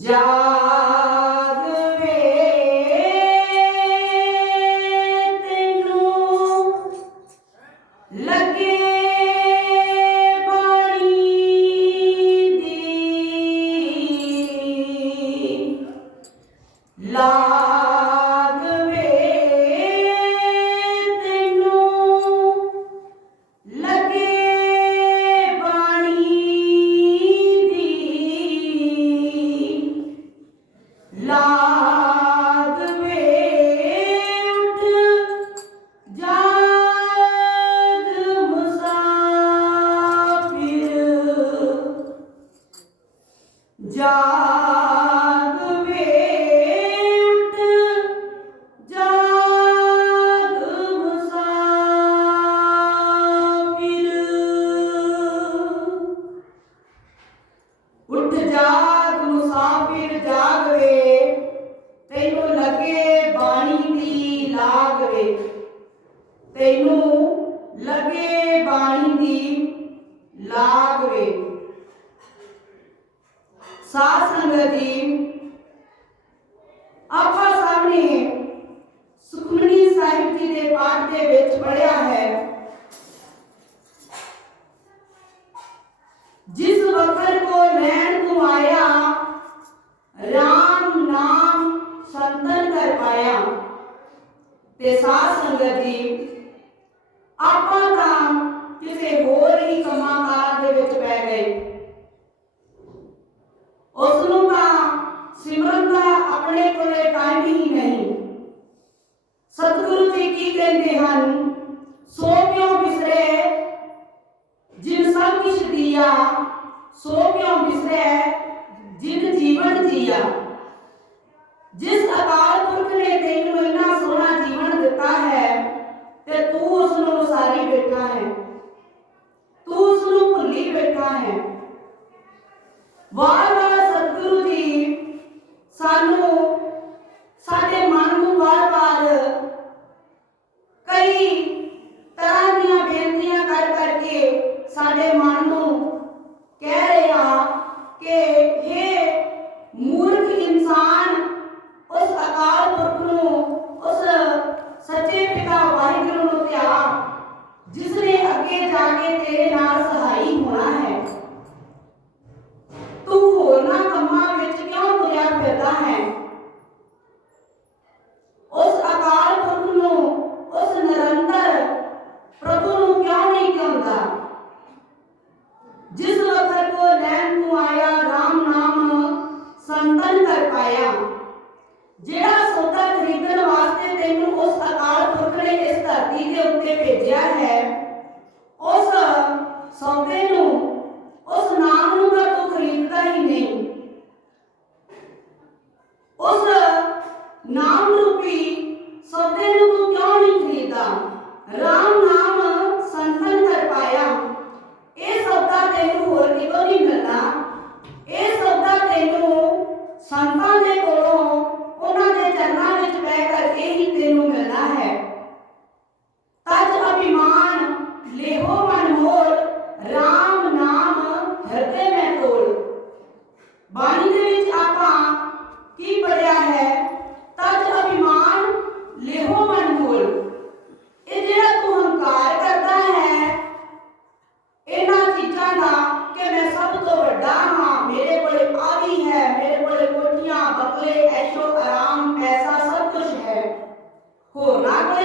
ਜਾਗ ਵੇ ਤੈਨੂੰ ਲੱਗੇ ਬੜੀ ਦੀ ਲਾ लगे बाईंदी लागवे सास संगति आपा सामने सुखमनी साहिब जी ने पाठ के बीच पढ़िया है। जिस वक्त को मैं लागे तेरे नाल सहाई संतान ने को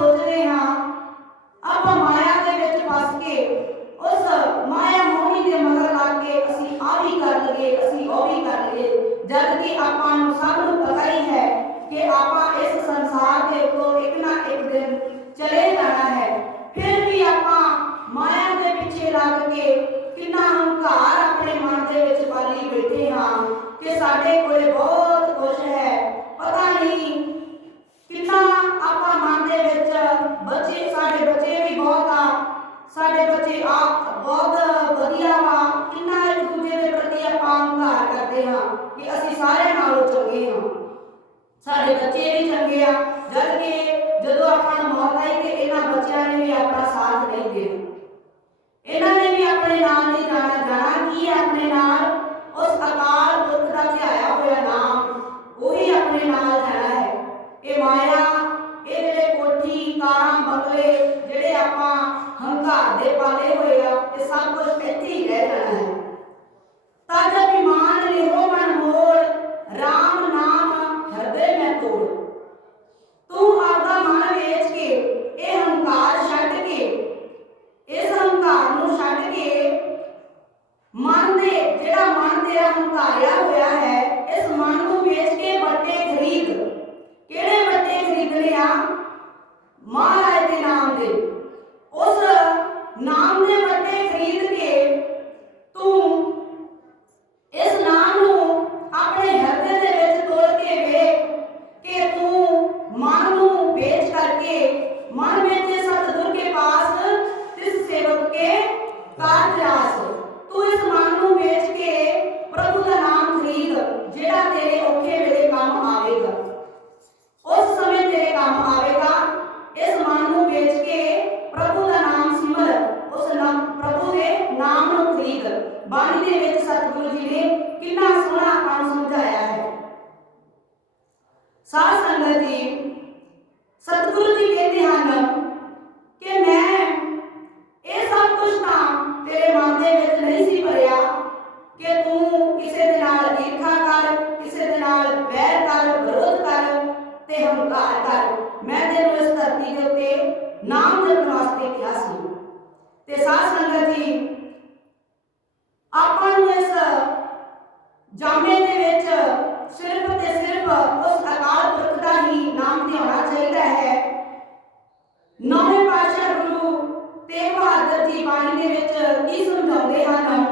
ਸੋਚ ਰਹੇ ਹਾਂ ਆਪਾਂ ਮਾਇਆ ਦੇ ਵਿੱਚ ਫਸ ਕੇ ਉਸ ਮਾਇਆ ਮੋਹੀ ਦੇ ਮਗਰ ਲੱਗ ਕੇ ਅਸੀਂ ਆ ਵੀ ਕਰ ਲਈਏ ਅਸੀਂ ਉਹ ਵੀ ਕਰ ਲਈਏ ਜਦ ਕਿ ਆਪਾਂ ਨੂੰ ਸਭ ਨੂੰ ਪਤਾ ਹੀ ਹੈ ਕਿ ਆਪਾਂ ਇਸ ਸੰਸਾਰ ਦੇ ਉੱਤੋਂ ਇੱਕ ਨਾ ਇੱਕ ਦਿਨ ਚਲੇ ਜਾਣਾ ਹੈ ਫਿਰ ਵੀ ਆਪਾਂ ਮਾਇਆ ਦੇ ਪਿੱਛੇ ਲੱਗ ਕੇ ਕਿੰਨਾ ਹੰਕਾਰ ਆਪਣੇ ਮਨ ਦੇ ਵਿੱਚ ਪਾਲੀ ਬੈਠੇ ਹਾਂ ਕਿ ਸਾਡੇ ਕੋਲੇ ਬਹੁਤ ਕੁਝ ਹੈ ਪਤਾ ਨਹੀਂ ਸਾਡੇ ਬੱਚੇ ਵੀ ਚੰਗੇ ਆ ਜਦ ਕਿ ਜਦੋਂ ਆਪਾਂ ਨੂੰ ਮੌਤ ਆਈ ਤੇ ਇਹਨਾਂ ਬੱਚਿਆਂ ਨੇ ਵੀ ਆਪਣਾ ਸਾਥ ਨਹੀਂ ਦੇਣਾ ਇਹਨਾਂ ਨੇ ਵੀ ਆਪਣੇ ਨਾਲ ਨਹੀਂ ਜਾਣਾ ਜਾਣਾ ਕੀ ਆਪਣੇ ਨਾਲ? ਉਸ ਅਕਾਲ ਪੁਰਖ ਦਾ ਧਿਆਇਆ ਹੋਇਆ ਨਾਮ, ਉਹੀ ਆਪਣੇ ਨਾਲ ਜਾਣਾ ਹੈ। ਇਹ ਮਾਇਆ, ਇਹ ਜਿਹੜੇ ਕੋਠੀ, ਕਾਰਾਂ, ਬੰਗਲੇ, ਜਿਹੜੇ ਆਪਾਂ ਹੰਕਾਰ ਦੇ ਪਾਲੇ ਹੋਏ ਆ, ਇਹ ਸਭ ਕੁਝ ਇੱਥੇ ਹੀ ਰਹਿ ਜਾਣਾ ਹੈ। ശരീരത്തെ उनका आधार मैं जन उस धरती के उत्ते नाम जन वास्ते किया सी ते साथ संगत जी ਆਪਾਂ ਨੂੰ ਇਸ ਜਾਮੇ ਦੇ ਵਿੱਚ ਸਿਰਫ ਤੇ ਸਿਰਫ ਉਸ ਅਕਾਲ ਪੁਰਖ ਦਾ ਹੀ ਨਾਮ ਧਿਆਉਣਾ ਚਾਹੀਦਾ ਹੈ ਨੌਵੇਂ ਪਾਤਸ਼ਾਹ ਗੁਰੂ ਤੇਗ ਬਹਾਦਰ ਜੀ ਬਾਣੀ ਦੇ ਵਿੱਚ ਕੀ ਸਮਝਾਉਂਦੇ ਹਨ